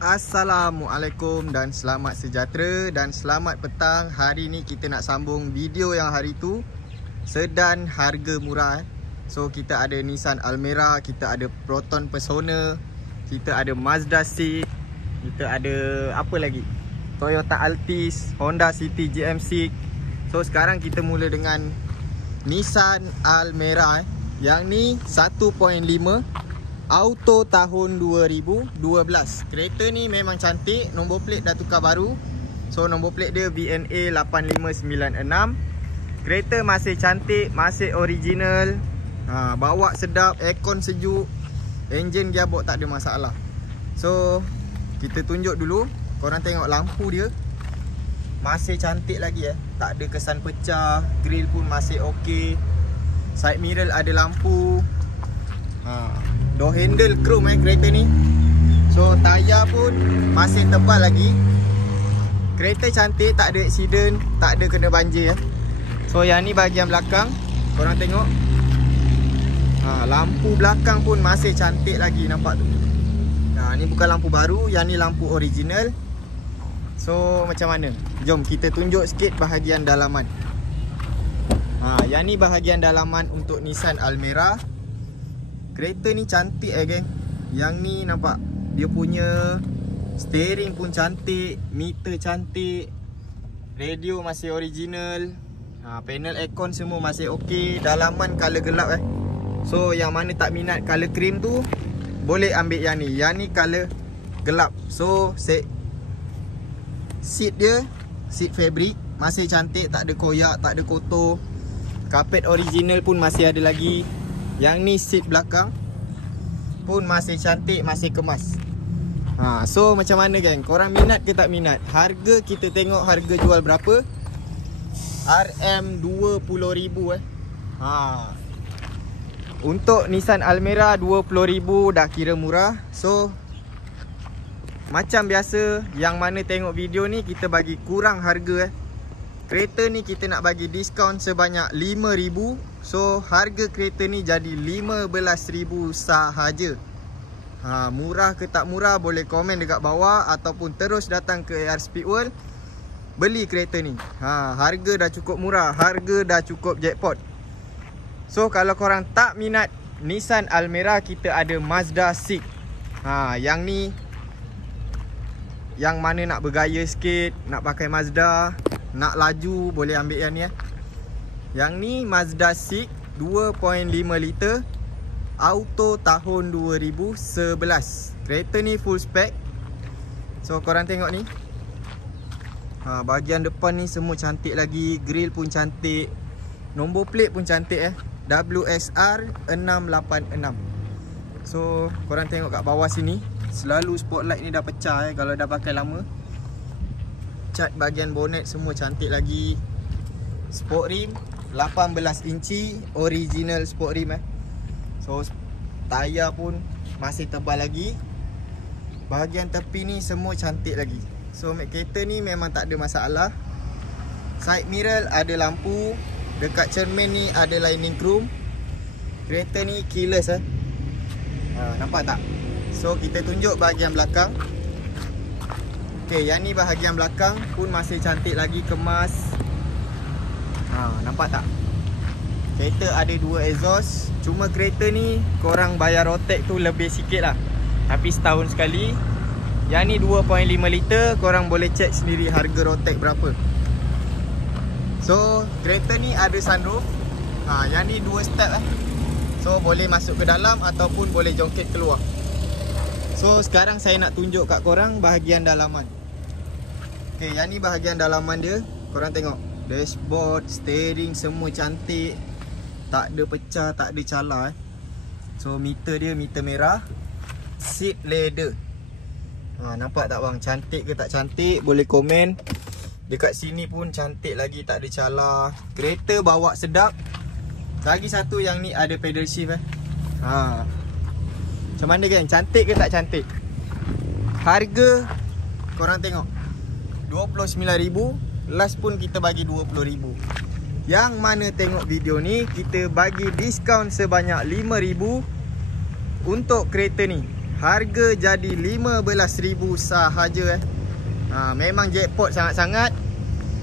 Assalamualaikum dan selamat sejahtera dan selamat petang. Hari ni kita nak sambung video yang hari tu sedan harga murah. So kita ada Nissan Almera, kita ada Proton Persona, kita ada Mazda 6, kita ada apa lagi? Toyota Altis, Honda City GM6. So sekarang kita mula dengan Nissan Almera. Yang ni 1.5 auto tahun 2012. Kereta ni memang cantik. Nombor plate dah tukar baru. So nombor plate dia VNA 8596. Kereta masih cantik, masih original. Bawa sedap, aircon sejuk, enjin gearbox tak ada masalah. So kita tunjuk dulu. Korang tengok lampu dia masih cantik lagi tak ada kesan pecah. Grill pun masih okey. Side mirror ada lampu. Door handle chrome kereta ni. So tayar pun masih tebal lagi. Kereta cantik, tak ada accident, tak ada kena banjir So yang ni bahagian belakang. Korang tengok. Lampu belakang pun masih cantik lagi, nampak tu. Ni bukan lampu baru, yang ni lampu original. So macam mana? Jom kita tunjuk sikit bahagian dalaman. Yang ni bahagian dalaman untuk Nissan Almera. Kereta ni cantik geng. Yang ni nampak dia punya steering pun cantik, meter cantik, radio masih original, panel aircon semua masih okey. Dalaman color gelap So yang mana tak minat color cream tu boleh ambil yang ni. Yang ni color gelap. So seat dia, seat fabric masih cantik, tak ada koyak, tak ada kotor. Karpet original pun masih ada lagi. Yang ni seat belakang pun masih cantik, masih kemas. So macam mana geng? Korang minat ke tak minat? Harga kita tengok harga jual berapa? RM20,000 Untuk Nissan Almera 20,000 dah kira murah. So macam biasa, yang mana tengok video ni kita bagi kurang harga Kereta ni kita nak bagi diskaun sebanyak RM5,000. So harga kereta ni jadi RM15,000 sahaja. Murah ke tak murah boleh komen dekat bawah, ataupun terus datang ke AR Speedworld beli kereta ni. Harga dah cukup murah, harga dah cukup jackpot. So kalau korang tak minat Nissan Almera, kita ada Mazda 6. Yang ni, yang mana nak bergaya sikit, nak pakai Mazda, nak laju, boleh ambil yang ni Yang ni Mazda 6 2.5 liter auto tahun 2011. Kereta ni full spec. So korang tengok ni. Bahagian depan ni semua cantik lagi. Grill pun cantik. Nombor plate pun cantik WSR 686. So korang tengok kat bawah sini, selalu spotlight ni dah pecah kalau dah pakai lama. Cat bahagian bonnet semua cantik lagi. Sport rim 18 inci original sport rim So tayar pun masih tebal lagi. Bahagian tepi ni semua cantik lagi. So kereta ni memang tak ada masalah. Side mirror ada lampu. Dekat cermin ni ada lining chrome. Kereta ni keyless nampak tak? So kita tunjuk bahagian belakang. Yang ni bahagian belakang pun masih cantik lagi, kemas. Nampak tak? Kereta ada dua exhaust. Cuma kereta ni korang bayar rotek tu lebih sikit lah, tapi setahun sekali. Yang ni 2.5 liter. Korang boleh check sendiri harga rotek berapa. So kereta ni ada sunroof. Yang ni 2 step So boleh masuk ke dalam ataupun boleh jongkit keluar. So sekarang saya nak tunjuk kat korang bahagian dalaman. Yang ni bahagian dalaman dia. Korang tengok dashboard, steering semua cantik, tak ada pecah, tak ada cala So meter dia meter merah. Seat leather. Nampak tak bang? Cantik ke tak cantik? Boleh komen. Dekat sini pun cantik lagi, tak ada cala. Kereta bawa sedap. Lagi satu yang ni ada pedal shift Macam mana geng? Cantik ke tak cantik? Harga korang tengok RM29,000. Last pun kita bagi RM20,000. Yang mana tengok video ni, kita bagi diskaun sebanyak RM5,000 untuk kereta ni. harga jadi 15,000 sahaja memang jackpot sangat-sangat.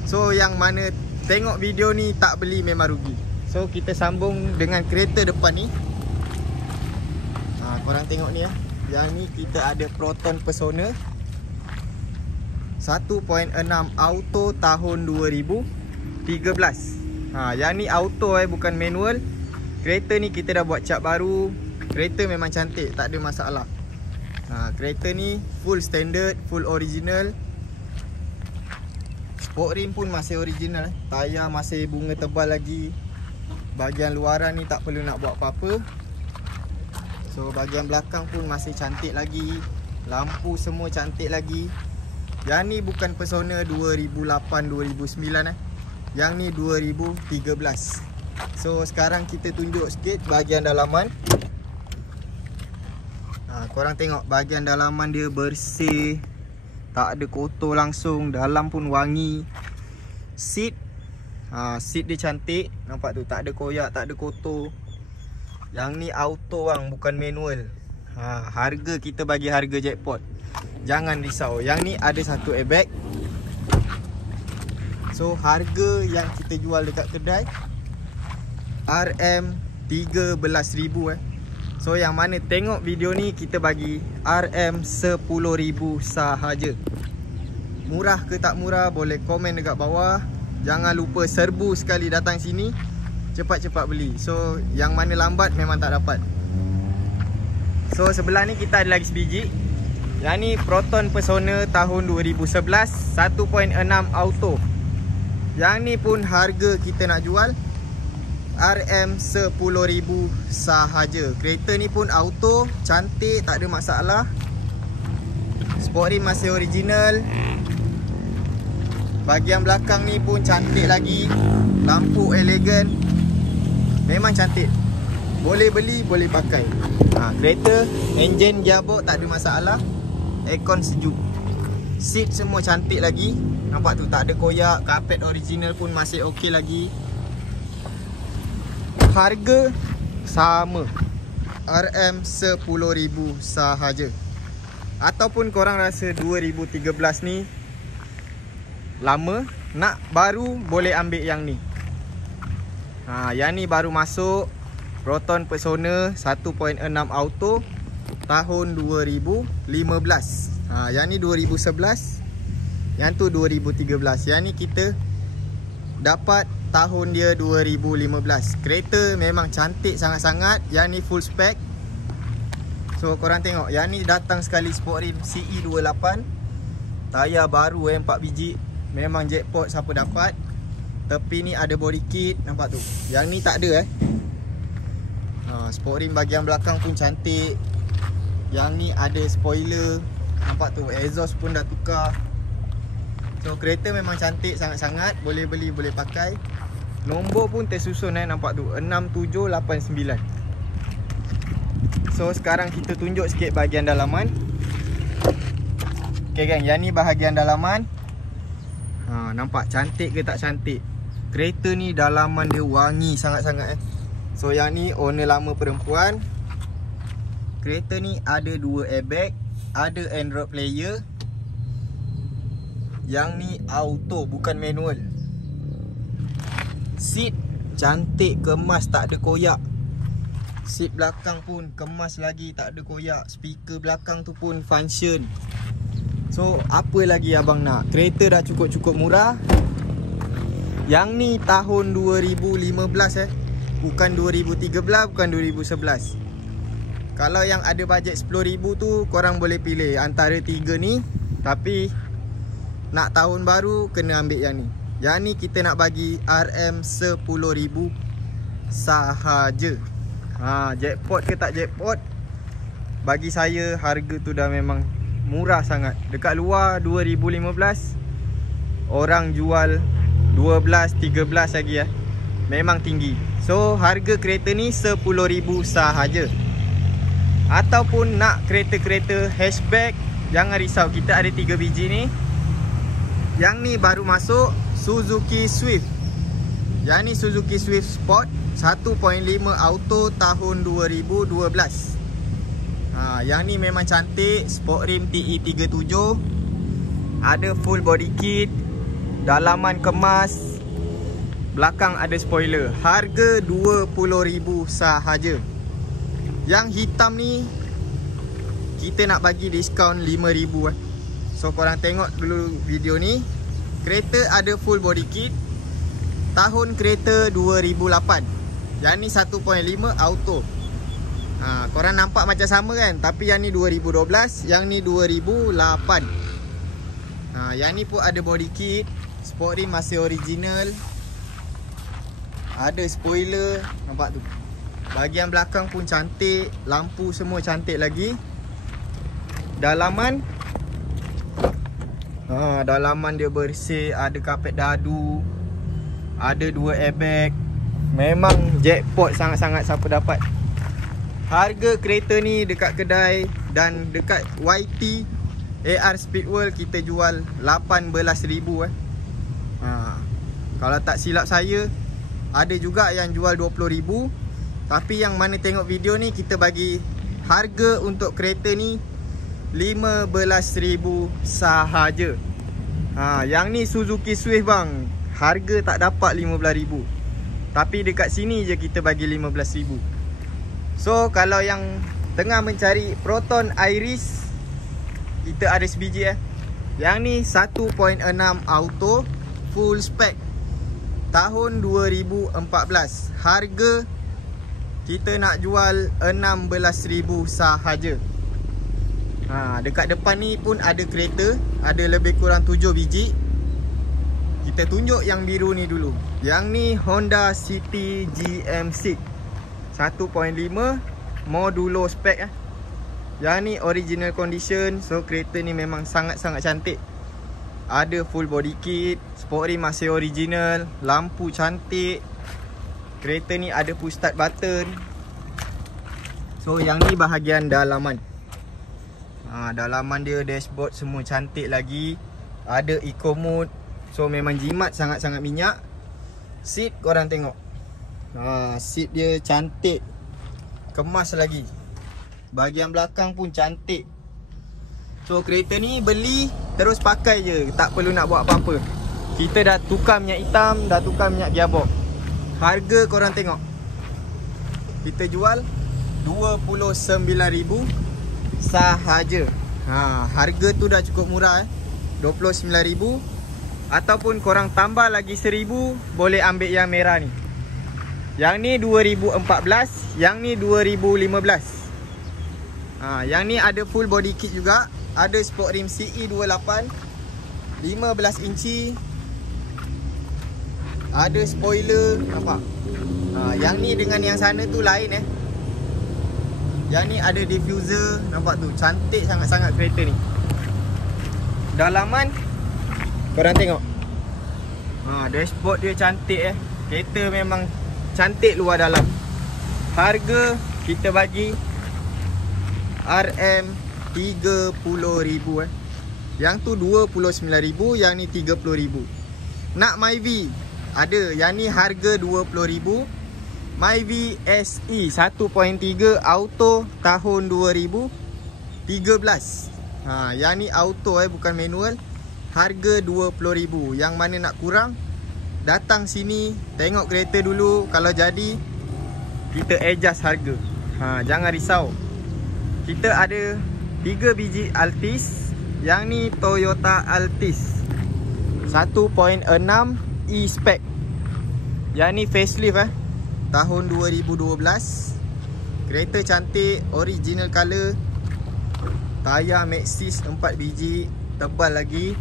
So yang mana tengok video ni tak beli memang rugi. So kita sambung dengan kereta depan ni. Korang tengok ni Yang ni kita ada Proton Persona 1.6 auto tahun 2013. Yang ni auto bukan manual. Kereta ni kita dah buat cat baru. Kereta memang cantik, tak ada masalah. Kereta ni full standard, full original. Sport rim pun masih original. Tayar masih bunga tebal lagi. Bahagian luaran ni tak perlu nak buat apa-apa. So bahagian belakang pun masih cantik lagi. Lampu semua cantik lagi. Yang ni bukan Persona 2008-2009 Yang ni 2013. So sekarang kita tunjuk sikit bahagian dalaman. Korang tengok bahagian dalaman dia bersih, tak ada kotor langsung. Dalam pun wangi. Seat seat dia cantik. Nampak tu, tak ada koyak, tak ada kotor. Yang ni auto bukan manual. Harga kita bagi harga jackpot. Jangan risau. Yang ni ada satu airbag. So harga yang kita jual dekat kedai RM13,000 So yang mana tengok video ni kita bagi RM10,000 sahaja. Murah ke tak murah boleh komen dekat bawah. Jangan lupa serbu sekali datang sini. Cepat-cepat beli. So yang mana lambat memang tak dapat. So sebelah ni kita ada lagi sebiji. Yang ni Proton Persona tahun 2011 1.6 auto. Yang ni pun harga kita nak jual RM10,000 sahaja. Kereta ni pun auto, cantik, tak ada masalah. Sport rim masih original. Bahagian belakang ni pun cantik lagi. Lampu elegan. Memang cantik. Boleh beli, boleh pakai. Kereta, enjin, gearbox tak ada masalah. Aircon sejuk. Seat semua cantik lagi. Nampak tu, tak ada koyak. Karpet original pun masih okey lagi. Harga sama, RM10,000 sahaja. Ataupun korang rasa 2013 ni lama, nak baru, boleh ambil yang ni. Yang ni baru masuk, Proton Persona 1.6 auto tahun 2015. Yang ni 2011. Yang tu 2013. Yang ni kita dapat tahun dia 2015. Kereta memang cantik sangat-sangat. Yang ni full spec. So korang tengok, yang ni datang sekali sport rim CE28. Tayar baru 4 biji. Memang jackpot siapa dapat. Tepi ni ada body kit. Nampak tu. Yang ni tak ada sport rim bahagian belakang pun cantik. Yang ni ada spoiler. Nampak tu, exhaust pun dah tukar. So kereta memang cantik sangat-sangat. Boleh beli, boleh pakai. Nombor pun tersusun nampak tu, 6789. So sekarang kita tunjuk sikit bahagian dalaman. Okay gang, yang ni bahagian dalaman. Nampak cantik ke tak cantik? Kereta ni dalaman dia wangi sangat-sangat So yang ni owner lama perempuan. Kereta ni ada 2 airbag, ada Android player. Yang ni auto, bukan manual. Seat cantik, kemas, tak ada koyak. Seat belakang pun kemas lagi, tak ada koyak. Speaker belakang tu pun function. So apa lagi abang nak? Kereta dah cukup-cukup murah. Yang ni tahun 2015 bukan 2013, bukan 2011. Kalau yang ada bajet 10,000 tu korang boleh pilih antara 3 ni. Tapi nak tahun baru kena ambil yang ni. Yang ni kita nak bagi RM10,000 sahaja. Jackpot ke tak jackpot, bagi saya harga tu dah memang murah sangat. Dekat luar 2015 orang jual 12, 13 lagi memang tinggi. So harga kereta ni 10,000 sahaja. Ataupun nak kereta-kereta hatchback, jangan risau, kita ada 3 biji ni. Yang ni baru masuk, Suzuki Swift. Yang ni Suzuki Swift Sport 1.5 auto tahun 2012. Yang ni memang cantik. Sport rim TE37. Ada full body kit. Dalaman kemas. Belakang ada spoiler. Harga RM20,000 sahaja. Yang hitam ni kita nak bagi diskaun RM5,000 So korang tengok dulu video ni. Kereta ada full body kit. Tahun kereta 2008. Yang ni 1.5 auto. Korang nampak macam sama kan? Tapi yang ni 2012, yang ni 2008. Yang ni pun ada body kit. Sport rim masih original. Ada spoiler. Nampak tu. Bahagian belakang pun cantik. Lampu semua cantik lagi. Dalaman. Dalaman dia bersih. Ada kapet dadu. Ada 2 airbag. Memang jackpot sangat-sangat siapa dapat. Harga kereta ni dekat kedai dan dekat YT AR Speedworld kita jual RM18,000 Kalau tak silap saya, ada juga yang jual RM20,000. Tapi yang mana tengok video ni, kita bagi harga untuk kereta ni RM15,000 sahaja. Yang ni Suzuki Swift bang. Harga tak dapat RM15,000. Tapi dekat sini je kita bagi RM15,000. So kalau yang tengah mencari Proton Iris, kita ada sebiji Yang ni 1.6 auto full spec. Tahun 2014. Harga kita nak jual RM16,000 sahaja. Dekat depan ni pun ada kereta. Ada lebih kurang 7 biji. Kita tunjuk yang biru ni dulu. Yang ni Honda City GM6 1.5 modulo spec Yang ni original condition. So kereta ni memang sangat-sangat cantik. Ada full body kit. Sport rim masih original. Lampu cantik. Kereta ni ada push start button. So yang ni bahagian dalaman. Dalaman dia, dashboard semua cantik lagi. Ada eco mode. So memang jimat sangat-sangat minyak. Seat korang tengok. Seat dia cantik. Kemas lagi. Bahagian belakang pun cantik. So kereta ni beli terus pakai je. Tak perlu nak buat apa-apa. Kita dah tukar minyak hitam. Dah tukar minyak gearbox. Harga korang tengok. Kita jual RM29,000 sahaja. Harga tu dah cukup murah RM29,000. Ataupun korang tambah lagi RM1,000, boleh ambil yang merah ni. Yang ni 2014, yang ni 2015. Yang ni ada full body kit juga. Ada sport rim CE28 15 inci. Ada spoiler, nampak? Yang ni dengan yang sana tu lain Yang ni ada diffuser, nampak tu. Cantik sangat-sangat kereta ni. Dalaman korang tengok. Dashboard dia cantik Kereta memang cantik luar dalam. Harga kita bagi RM30,000 Yang tu RM29,000, yang ni RM30,000. Nak Myvi ada. Yang ni harga RM20,000. Myvi SE 1.3 auto tahun 2013. Yang ni auto bukan manual. Harga RM20,000. Yang mana nak kurang, datang sini, tengok kereta dulu. Kalau jadi, kita adjust harga. Jangan risau. Kita ada 3 biji Altis. Yang ni Toyota Altis 1.6 E-Spec. Yang ni facelift tahun 2012. Kereta cantik, original color. Tayar Maxxis 4 biji, tebal lagi.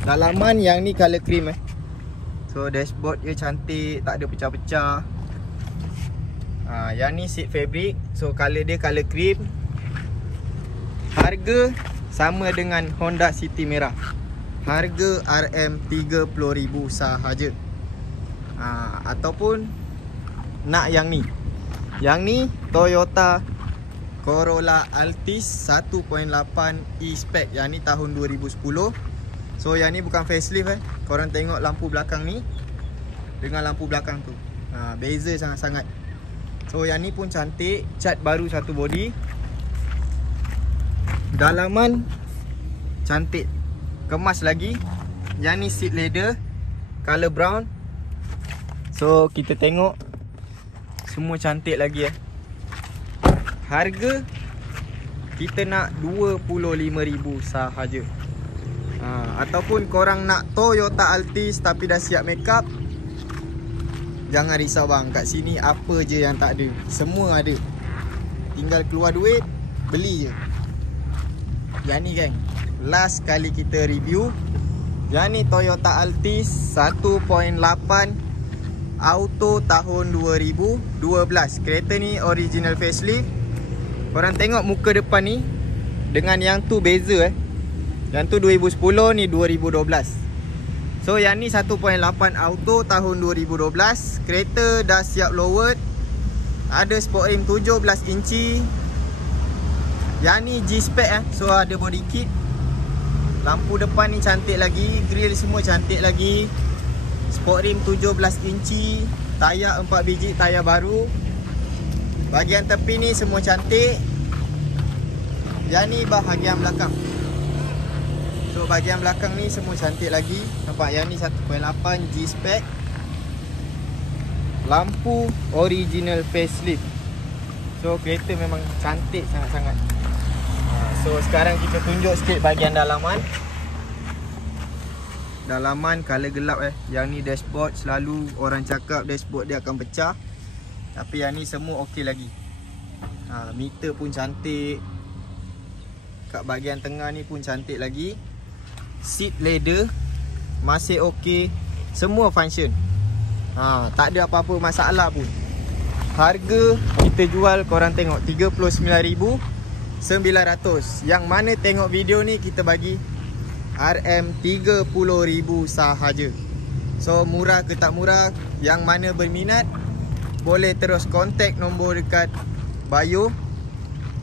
Dalaman yang ni color cream So dashboard dia cantik, tak ada pecah-pecah. Yang ni seat fabric. So color dia color cream. Harga sama dengan Honda City merah. Harga RM30,000 sahaja. Ataupun nak yang ni. Yang ni Toyota Corolla Altis 1.8 E-Spec. Yang ni tahun 2010. So yang ni bukan facelift Korang tengok lampu belakang ni dengan lampu belakang tu. Beza sangat-sangat. So yang ni pun cantik. Cat baru satu body. Dalaman cantik, kemas lagi. Yang ni seat leather, color brown. So kita tengok semua cantik lagi Harga kita nak 25,000 sahaja. Ataupun korang nak Toyota Altis tapi dah siap make up, jangan risau bang, kat sini apa je yang tak ada, semua ada. Tinggal keluar duit, beli je. Yang ni geng, last kali kita review. Yang ni Toyota Altis 1.8 auto tahun 2012. Kereta ni original facelift. Korang tengok muka depan ni dengan yang tu beza Yang tu 2010, ni 2012. So yang ni 1.8 auto tahun 2012. Kereta dah siap lowered. Ada sport rim 17 inci. Yang ni G-Spec so ada body kit. Lampu depan ni cantik lagi, grill semua cantik lagi. Sport rim 17 inci. Tayar 4 biji, tayar baru. Bahagian tepi ni semua cantik. Yang ni bahagian belakang. So bahagian belakang ni semua cantik lagi. Nampak yang ni 1.8 G-Spec. Lampu original facelift. So kereta memang cantik sangat-sangat. So sekarang kita tunjuk sikit bahagian dalaman. Dalaman color gelap Yang ni dashboard, selalu orang cakap dashboard dia akan pecah. Tapi yang ni semua okey lagi. Meter pun cantik. Kat bahagian tengah ni pun cantik lagi. Seat leather masih okey. Semua function. Tak ada apa-apa masalah pun. Harga kita jual, korang tengok, 39,900. Yang mana tengok video ni kita bagi RM30,000 sahaja. So murah ke tak murah, yang mana berminat boleh terus kontak nombor dekat bio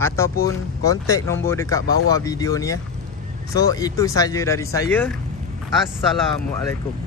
ataupun kontak nombor dekat bawah video ni So itu saja dari saya. Assalamualaikum.